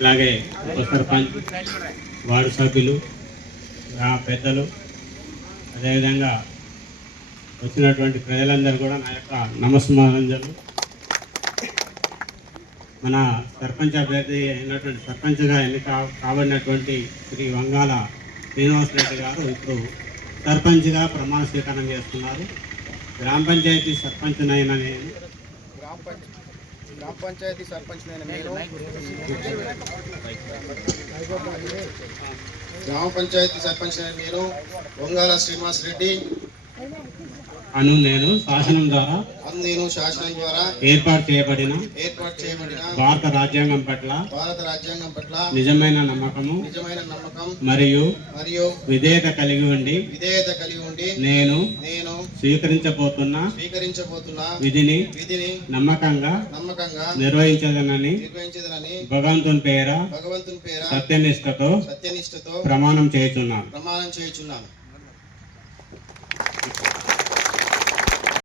అలాగే ఉప సర్పంచ్, వార్డు సభ్యులు, పెద్దలు, అదేవిధంగా వచ్చినటువంటి ప్రజలందరూ కూడా నా యొక్క నమస్కారాంజలు. మన సర్పంచ్ అభ్యర్థి అయినటువంటి సర్పంచ్గా కాబడినటువంటి శ్రీ వంగాల శ్రీనివాసరెడ్డి గారు ఇప్పుడు సర్పంచ్గా ప్రమాణ స్వీకారం చేస్తున్నారు. గ్రామ పంచాయతీ సర్పంచ్నైన నేను గ్రామ పంచాయతీ సర్పంచ్ నేను వంగాల శ్రీనివాస్ రెడ్డి నేను శాసనం ద్వారా ఏర్పాటు చేయబడిన భారత రాజ్యాంగం పట్ల నిజమైన నమ్మకం మరియు విధేయత కలిగి ఉండి నేను స్వీకరించబోతున్న విధిని నమ్మకంగా నిర్వహించదనని భగవంతుని పేర సత్యనిష్టతో ప్రమాణం చేయుచున్నాను.